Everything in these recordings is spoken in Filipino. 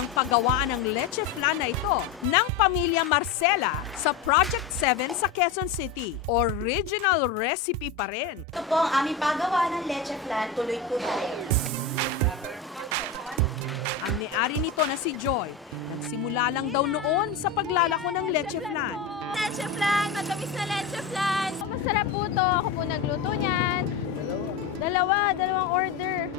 ang paggawa ng leche flan na ito ng pamilya Marcela sa Project 7 sa Quezon City. Original recipe pa rin. Ito po ang aming paggawa ng leche flan. Tuloy po tayo. Ang may-ari nito na si Joy, nagsimula lang daw noon sa paglalako ng leche flan. Leche flan! Matamis na leche flan! Masarap po to. Ako po nagluto niyan. Dalawang order.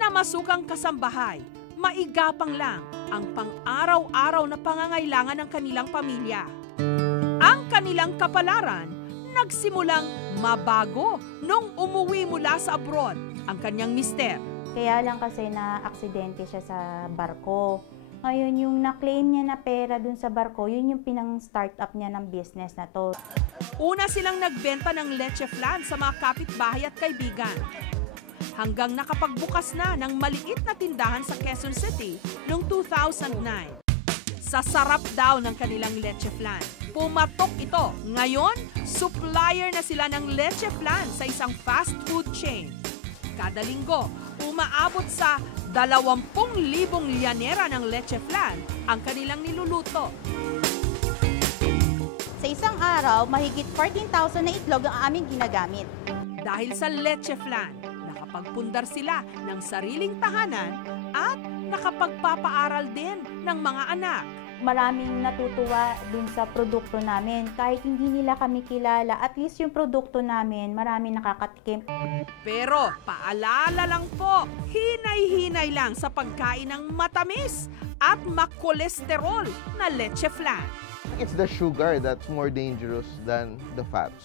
Namasukang kasambahay, maigapang lang ang pang-araw-araw na pangangailangan ng kanilang pamilya. Ang kanilang kapalaran nagsimulang mabago nung umuwi mula sa abroad ang kanyang mister. Kaya lang kasi na-aksidente siya sa barko. Ngayon, yung na-claim niya na pera dun sa barko, yun yung pinang-start up niya ng business na to. Una silang nagbenta ng leche flan sa mga kapitbahay at kaibigan. Hanggang nakapagbukas na ng maliit na tindahan sa Quezon City noong 2009. Sa sarap daw ng kanilang leche flan, pumatok ito. Ngayon, supplier na sila ng leche flan sa isang fast food chain. Kada linggo, umaabot sa 20,000 liyanera ng leche flan ang kanilang niluluto. Sa isang araw, mahigit 14,000 na itlog ang aming ginagamit. Dahil sa leche flan, nakapagpundar sila ng sariling tahanan at nakapagpapaaral din ng mga anak. Maraming natutuwa dun sa produkto namin. Kahit hindi nila kami kilala, at least yung produkto namin, maraming nakakatikim. Pero paalala lang po, hinay-hinay lang sa pagkain ng matamis at makolesterol na leche flan. It's the sugar that's more dangerous than the fat. So